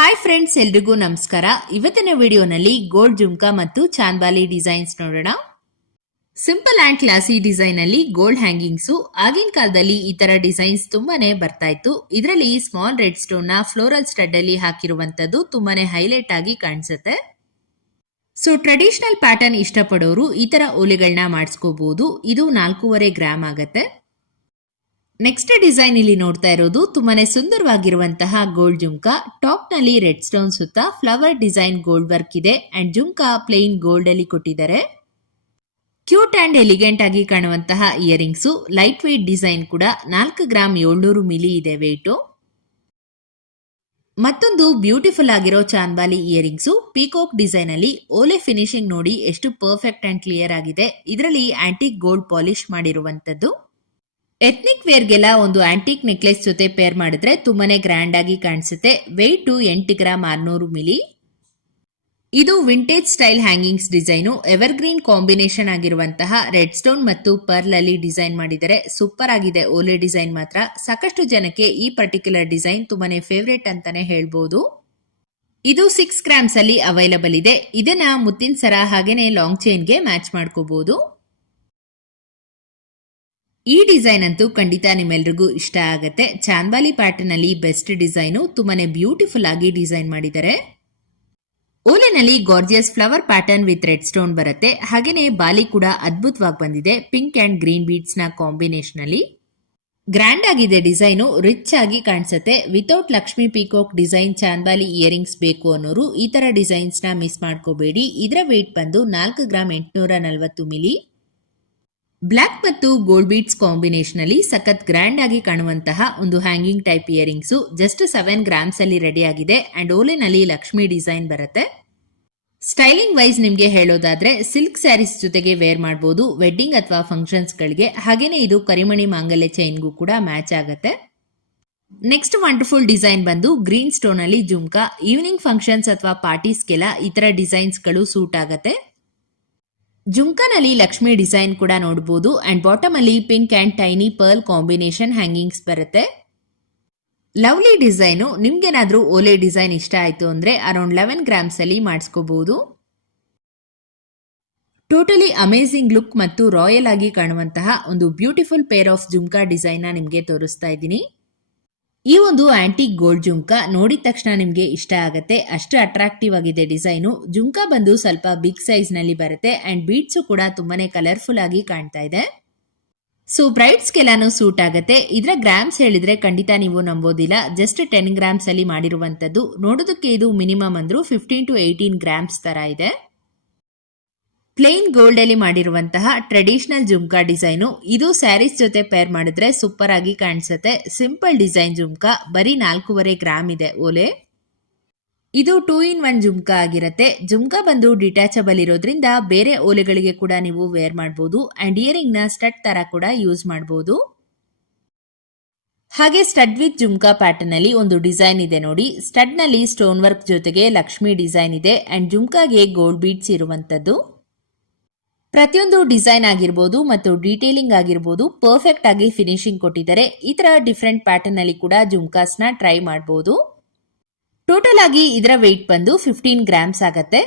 Hi friends, ಎಲ್ರಿಗೂ ನಮಸ್ಕಾರ. ಇವತ್ತಿನ ವಿಡಿಯೋನಲ್ಲಿ ಗೋಲ್ಡ್ ಜುಮ್ಕಾ ಮತ್ತು ಚಾಂದ್ಬಾಲಿ ಡಿಸೈನ್ಸ್ ನೋಡೋಣ. ಸಿಂಪಲ್ ಅಂಡ್ ಕ್ಲಾಸಿ ಡಿಸೈನ್ ಅಲ್ಲಿ ಗೋಲ್ಡ್ ಹ್ಯಾಂಗಿಂಗ್ಸ್ ಆಗಿನ ಕಾಲದಲ್ಲಿ ಈ ತರ ಡಿಸೈನ್ಸ್ ತುಂಬಾನೇ ಬರ್ತಾ ಇತ್ತು. ಇದರಲ್ಲಿ ಸ್ಮಾಲ್ ರೆಡ್ ಸ್ಟೋನ್ ನ ಫ್ಲೋರಲ್ ಸ್ಟಡ್ ಅಲ್ಲಿ ಹಾಕಿರುವಂತದ್ದು ತುಂಬಾನೇ ಹೈಲೈಟ್ ಆಗಿ ಕಾಣಿಸುತ್ತೆ. ಸೊ ಟ್ರೆಡಿಷನಲ್ ಪ್ಯಾಟರ್ನ್ ಇಷ್ಟಪಡೋರು ಈ ತರ ಓಲೆಗಳನ್ನ ಮಾಡಿಸ್ಕೋಬಹುದು. ಇದು 4.5 ಗ್ರಾಮ್ ಆಗತ್ತೆ. ನೆಕ್ಸ್ಟ್ ಡಿಸೈನ್ ಇಲ್ಲಿ ನೋಡ್ತಾ ಇರೋದು ತುಂಬಾನೇ ಸುಂದರವಾಗಿರುವಂತಹ ಗೋಲ್ಡ್ ಜುಮ್ಕಾ. ಟಾಪ್ ನಲ್ಲಿ ರೆಡ್ ಸ್ಟೋನ್ ಸುತ್ತ ಫ್ಲವರ್ ಡಿಸೈನ್ ಗೋಲ್ಡ್ ವರ್ಕ್ ಇದೆ ಅಂಡ್ ಜುಮ್ಕಾ ಪ್ಲೇನ್ ಗೋಲ್ಡ್ ಅಲ್ಲಿ ಕೊಟ್ಟಿದ್ದಾರೆ. ಕ್ಯೂಟ್ ಅಂಡ್ ಎಲಿಗೆಂಟ್ ಆಗಿ ಕಾಣುವಂತಹ ಇಯರಿಂಗ್ಸ್, ಲೈಟ್ ವೇಟ್ ಡಿಸೈನ್ ಕೂಡ 4 ಗ್ರಾಮ್ 700 ಮಿಲಿ ಇದೆ ವೇಟು. ಮತ್ತೊಂದು ಬ್ಯೂಟಿಫುಲ್ ಆಗಿರೋ ಚಾಂದ್ಬಾಲಿ ಇಯರಿಂಗ್ಸ್ ಪೀಕಾಕ್ ಡಿಸೈನ್ ಅಲ್ಲಿ ಓಲೆ ಫಿನಿಶಿಂಗ್ ನೋಡಿ ಎಷ್ಟು ಪರ್ಫೆಕ್ಟ್ ಅಂಡ್ ಕ್ಲಿಯರ್ ಆಗಿದೆ. ಇದರಲ್ಲಿ ಆಂಟಿಕ್ ಗೋಲ್ಡ್ ಪಾಲಿಶ್ ಮಾಡಿರುವಂತದ್ದು. ಎಥ್ನಿಕ್ ವೇರ್ಗೆಲ್ಲ ಒಂದು ಆಂಟಿಕ್ ನೆಕ್ಲೆಸ್ ಜೊತೆ ಪೇರ್ ಮಾಡಿದ್ರೆ ತುಂಬಾನೇ ಗ್ರ್ಯಾಂಡ್ ಆಗಿ ಕಾಣಿಸುತ್ತೆ. Weight 8 gram 600 milli. ಇದು vintage style hangings design. Evergreen combination ಆಗಿರುವಂತಹ ರೆಡ್ ಸ್ಟೋನ್ ಮತ್ತು ಪರ್ಲ್ ಅಲ್ಲಿ ಡಿಸೈನ್ ಮಾಡಿದರೆ ಸೂಪರ್ ಆಗಿದೆ. ಓಲೆ ಡಿಸೈನ್ ಮಾತ್ರ ಸಾಕಷ್ಟು ಜನಕ್ಕೆ ಈ ಪರ್ಟಿಕ್ಯುಲರ್ ಡಿಸೈನ್ ತುಂಬಾನೇ ಫೇವ್ರೇಟ್ ಅಂತಾನೆ ಹೇಳ್ಬೋದು. ಇದು 6 ಗ್ರಾಮ್ಸ್ ಅಲ್ಲಿ ಅವೈಲಬಲ್ ಇದೆ. ಇದನ್ನ ಮುತ್ತಿನ ಸರ ಹಾಗೇನೆ ಲಾಂಗ್ ಚೈನ್ಗೆ ಮ್ಯಾಚ್ ಮಾಡ್ಕೋಬಹುದು. ಈ ಡಿಸೈನ್ ಅಂತೂ ಖಂಡಿತ ನಿಮ್ಮೆಲ್ರಿಗೂ ಇಷ್ಟ ಆಗತ್ತೆ. ಚಾಂದ್ಬಾಲಿ ಪ್ಯಾಟರ್ನ್ ಅಲ್ಲಿ ಬೆಸ್ಟ್ ಡಿಸೈನು, ತುಂಬಾನೇ ಬ್ಯೂಟಿಫುಲ್ ಆಗಿ ಡಿಸೈನ್ ಮಾಡಿದ್ದಾರೆ. ಓಲೆನಲ್ಲಿ gorgeous flower pattern with red stone ಬರುತ್ತೆ. ಹಾಗೇನೆ ಬಾಲಿ ಕೂಡ ಅದ್ಭುತವಾಗಿ ಬಂದಿದೆ. ಪಿಂಕ್ ಅಂಡ್ ಗ್ರೀನ್ ಬೀಡ್ಸ್ ನ ಕಾಂಬಿನೇಷನ್ ಅಲ್ಲಿ ಗ್ರ್ಯಾಂಡ್ ಆಗಿದೆ. ಡಿಸೈನು ರಿಚ್ ಆಗಿ ಕಾಣಿಸುತ್ತೆ. Without Lakshmi peacock design chandbali earrings ಬೇಕು ಅನ್ನೋರು ಈ ತರ ಡಿಸೈನ್ಸ್ ನ ಮಿಸ್ ಮಾಡ್ಕೋಬೇಡಿ. ಇದರ ವೇಟ್ ಬಂದು 4 ಗ್ರಾಮ್ 840 ಮಿಲಿ. ಬ್ಲಾಕ್ ಮತ್ತು ಗೋಲ್ಡ್ ಬೀಡ್ಸ್ ಕಾಂಬಿನೇಷನ್ ಅಲ್ಲಿ ಸಖತ್ ಗ್ರ್ಯಾಂಡ್ ಆಗಿ ಕಾಣುವಂತಹ ಒಂದು hanging type earrings just 7 grams ಅಲ್ಲಿ ರೆಡಿ ಆಗಿದೆ. ಅಂಡ್ ಓಲೆನಲ್ಲಿ ಲಕ್ಷ್ಮಿ ಡಿಸೈನ್ ಬರುತ್ತೆ. ಸ್ಟೈಲಿಂಗ್ ವೈಸ್ ನಿಮ್ಗೆ ಹೇಳೋದಾದ್ರೆ ಸಿಲ್ಕ್ ಸ್ಯಾರೀಸ್ ಜೊತೆಗೆ ವೇರ್ ಮಾಡಬಹುದು, ವೆಡ್ಡಿಂಗ್ ಅಥವಾ ಫಂಕ್ಷನ್ಸ್ ಗಳಿಗೆ. ಹಾಗೇನೆ ಇದು ಕರಿಮಣಿ ಮಾಂಗಲ್ಯ ಚೈನ್ಗೂ ಕೂಡ ಮ್ಯಾಚ್ ಆಗುತ್ತೆ. ನೆಕ್ಸ್ಟ್ ವಂಡರ್ಫುಲ್ ಡಿಸೈನ್ ಬಂದು ಗ್ರೀನ್ ಸ್ಟೋನ್ ಅಲ್ಲಿ ಜುಮ್ಕಾ. ಈವ್ನಿಂಗ್ ಫಂಕ್ಷನ್ಸ್ ಅಥವಾ ಪಾರ್ಟೀಸ್ಗೆಲ್ಲ ಈ ತರ ಡಿಸೈನ್ಸ್ ಗಳು ಸೂಟ್ ಆಗತ್ತೆ. ಜುಮ್ಕಾನಲ್ಲಿ ಲಕ್ಷ್ಮಿ ಡಿಸೈನ್ ಕೂಡ ನೋಡಬಹುದು. ಅಂಡ್ ಬಾಟಮ್ ಅಲ್ಲಿ pink and tiny pearl combination hangings ಬರುತ್ತೆ. Lovely design. ನಿಮ್ಗೇನಾದ್ರೂ ಓಲೆ ಡಿಸೈನ್ ಇಷ್ಟ ಆಯ್ತು ಅಂದ್ರೆ ಅರೌಂಡ್ 11 ಗ್ರಾಮ್ಸ್ ಅಲ್ಲಿ ಮಾಡಿಸ್ಕೋಬಹುದು. ಟೋಟಲಿ ಅಮೇಸಿಂಗ್ ಲುಕ್ ಮತ್ತು ರಾಯಲ್ ಆಗಿ ಕಾಣುವಂತಹ ಒಂದು beautiful pair of jhumka design ನ ನಿಮ್ಗೆ ತೋರಿಸ್ತಾ ಇದ್ದೀನಿ. ಈ ಒಂದು ಆಂಟಿಕ್ ಗೋಲ್ಡ್ ಜುಮ್ಕಾ ನೋಡಿದ ತಕ್ಷಣ ನಿಮ್ಗೆ ಇಷ್ಟ ಆಗತ್ತೆ. ಅಷ್ಟು ಅಟ್ರಾಕ್ಟಿವ್ ಆಗಿದೆ ಡಿಸೈನು. ಜುಮ್ಕಾ ಬಂದು ಸ್ವಲ್ಪ ಬಿಗ್ ಸೈಜ್ ನಲ್ಲಿ ಬರುತ್ತೆ ಅಂಡ್ ಬೀಡ್ಸ್ ಕೂಡ ತುಂಬಾನೇ ಕಲರ್ಫುಲ್ ಆಗಿ ಕಾಣ್ತಾ ಇದೆ. ಸೊ ಬ್ರೈಡ್ಸ್ಗೆಲ್ಲಾನು ಸೂಟ್ ಆಗತ್ತೆ. ಇದರ ಗ್ರಾಮ್ಸ್ ಹೇಳಿದ್ರೆ ಖಂಡಿತ ನೀವು ನಂಬೋದಿಲ್ಲ. ಜಸ್ಟ್ 10 ಗ್ರಾಮ್ಸ್ ಅಲ್ಲಿ ಮಾಡಿರುವಂತದ್ದು. ನೋಡೋದಕ್ಕೆ ಇದು ಮಿನಿಮಮ್ ಅಂದ್ರೂ 15 to 18 ಗ್ರಾಮ್ಸ್ ತರ ಇದೆ. ಪ್ಲೇನ್ ಗೋಲ್ಡ್ ಅಲ್ಲಿ ಮಾಡಿರುವಂತಹ ಟ್ರೆಡಿಷನಲ್ ಜುಮ್ಕಾ ಡಿಸೈನು. ಇದು ಸ್ಯಾರೀಸ್ ಜೊತೆ ಪೇರ್ ಮಾಡಿದ್ರೆ ಸೂಪರ್ ಆಗಿ ಕಾಣಿಸುತ್ತೆ. Simple design jhumka. ಬರೀ 4.5 ಗ್ರಾಮ್ ಇದೆ ಓಲೆ. ಇದು 2-in-1 ಜುಮ್ಕಾ ಆಗಿರುತ್ತೆ. ಜುಮ್ಕಾ ಬಂದು ಡಿಟ್ಯಾಚಬಲ್ ಇರೋದ್ರಿಂದ ಬೇರೆ ಓಲೆಗಳಿಗೆ ಕೂಡ ನೀವು ವೇರ್ ಮಾಡಬಹುದು. ಅಂಡ್ ಇಯರಿಂಗ್ ನ ಸ್ಟಡ್ ತರ ಕೂಡ ಯೂಸ್ ಮಾಡಬಹುದು. ಹಾಗೆ ಸ್ಟಡ್ ವಿತ್ ಜುಮ್ಕಾ ಪ್ಯಾಟರ್ನ್ ಅಲ್ಲಿ ಒಂದು ಡಿಸೈನ್ ಇದೆ ನೋಡಿ. ಸ್ಟಡ್ ನಲ್ಲಿ ಸ್ಟೋನ್ ವರ್ಕ್ ಜೊತೆಗೆ ಲಕ್ಷ್ಮಿ ಡಿಸೈನ್ ಇದೆ ಅಂಡ್ ಜುಮ್ಕಾಗೆ ಗೋಲ್ಡ್ ಬೀಡ್ಸ್ ಇರುವಂತದ್ದು. ಪ್ರತಿಯೊಂದು ಡಿಸೈನ್ ಆಗಿರ್ಬೋದು ಮತ್ತು ಡೀಟೇಲಿಂಗ್ ಆಗಿರ್ಬೋದು ಪರ್ಫೆಕ್ಟ್ ಆಗಿ ಫಿನಿಶಿಂಗ್ ಕೊಟ್ಟಿದ್ದಾರೆ. ಈ ತರ ಡಿಫ್ರೆಂಟ್ ಪ್ಯಾಟರ್ನ್ ಅಲ್ಲಿ ಕೂಡ ಜುಮ್ಕಾಸ್ ನ ಟ್ರೈ ಮಾಡಬಹುದು. ಟೋಟಲ್ ಆಗಿ ಇದರ ವೆಯ್ಟ್ ಬಂದು 15 ಗ್ರಾಮ್ಸ್ ಆಗತ್ತೆ.